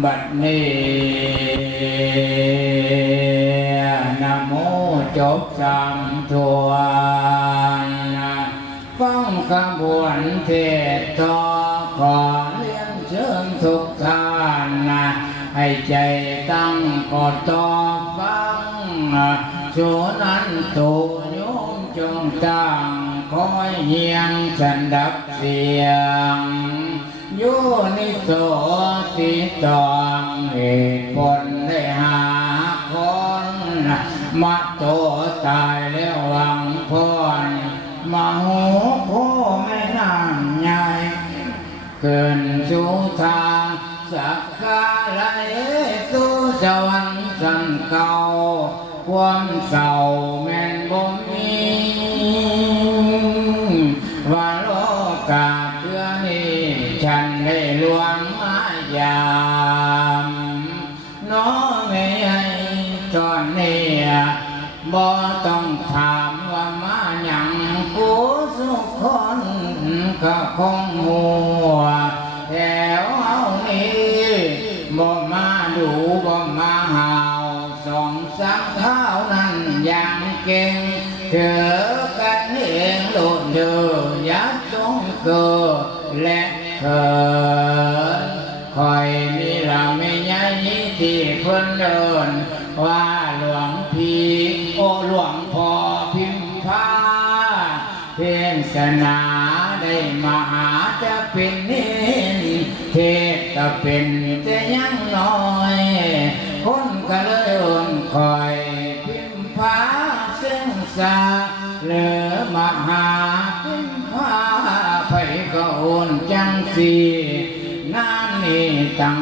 บัดนี้นะโมจบสามทวนฟังขบวนเทศต่อขอเรียนเชิญทุกท่านให้ใจตั้งกอดต่อฟังสุนันตุโยมจงตั้งคอยเฮียงสันดับเสียงโยนิโสติตองเหตุผลได้หาคนมาโตตายแล้วหวังพรมาหูโคแม่นางใหญ่เกินสู่ทางสักกาไลสู่สวรรค์สันเก่าความเศร้าแม่นบ่มีว่าโลกาเพื่อนี้ฉันได้ลวงมายามน้องไม่ให้ตอนนี้บ่ต้องถามว่ามาหยังกูสุขคนก็คงหัวแถวเฮานี้บ่มาดูบ่มาหาวสองสามเท้านั้นอย่างเก่งเธอกันเองโลดเดือยัดจงเกิดและเขินคอยนี่เราไม่ย้ายที่เพิ่นเดินว่าหลวงพี่โอหลวงพ่อพิมพาเพียงศาสนาได้มาหาจะเป็นนินเทศก็เป็นแต่ยังน้อยคนก็เลยอ่อนคอยพิมพาเส้นสาเหลือมาหาพิมพาไปก็โอนจังสีน้ำนี่ตั้ง